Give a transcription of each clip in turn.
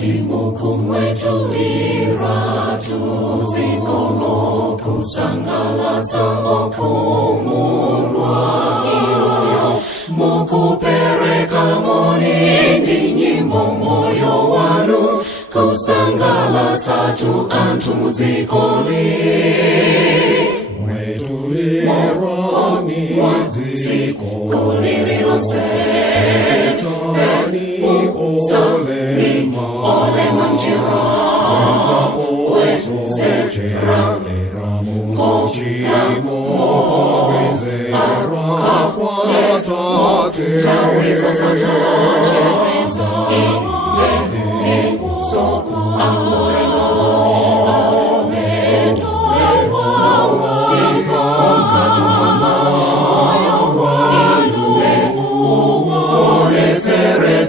Mukumwetulira tudzikolo kusangalatsa okumurwa mukupereka moni ndi nyimbo moyo wanu kusangalatsa tu anthu mudzikoli mwetulirani dziko lililonse olema mjira wezera muchimo wezera kwatate tawizo sachachereza soko amoreno nendo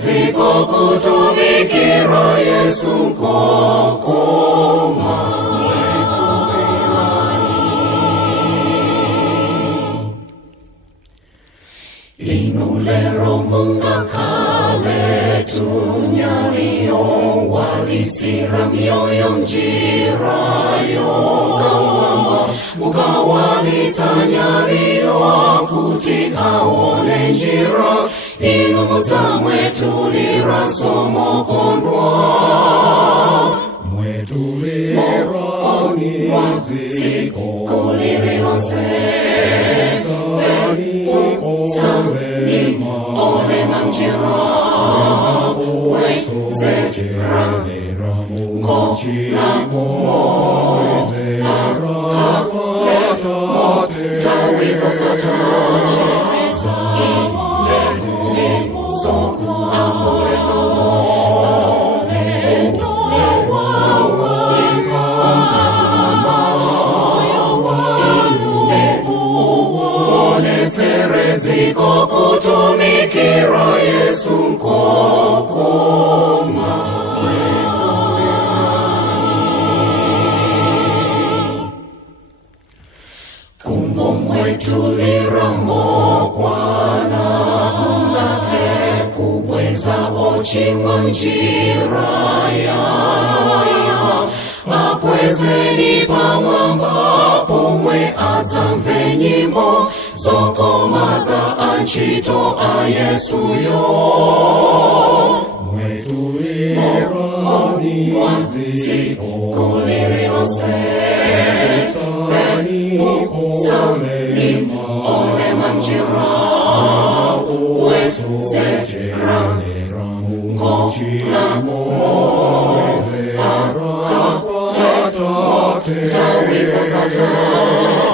dziko kutumikira Yesu nkokoma inulero mungakhale tunyaliyo walitsira myoyo njirayo mukawalitsa nyaliyo kuti aone njira inu mudzamwetulira somo kondwa mwetulirani dziko lililonse olema mjira wezera muchimo wezera kwatate tawizo sachachereza soko amoreno nendo dziko kutumikira Yesu nkokoma kungomwetulira mokwana ungate kubwenza ochimwa njira yazoya akwezeni pamwamba pomwe adzamve nyimbo zokoma za antchito a Yesuyo mwetulirani dziko lililonse olema mjira wezera muchimo wezera kwatate tawizo sachachereza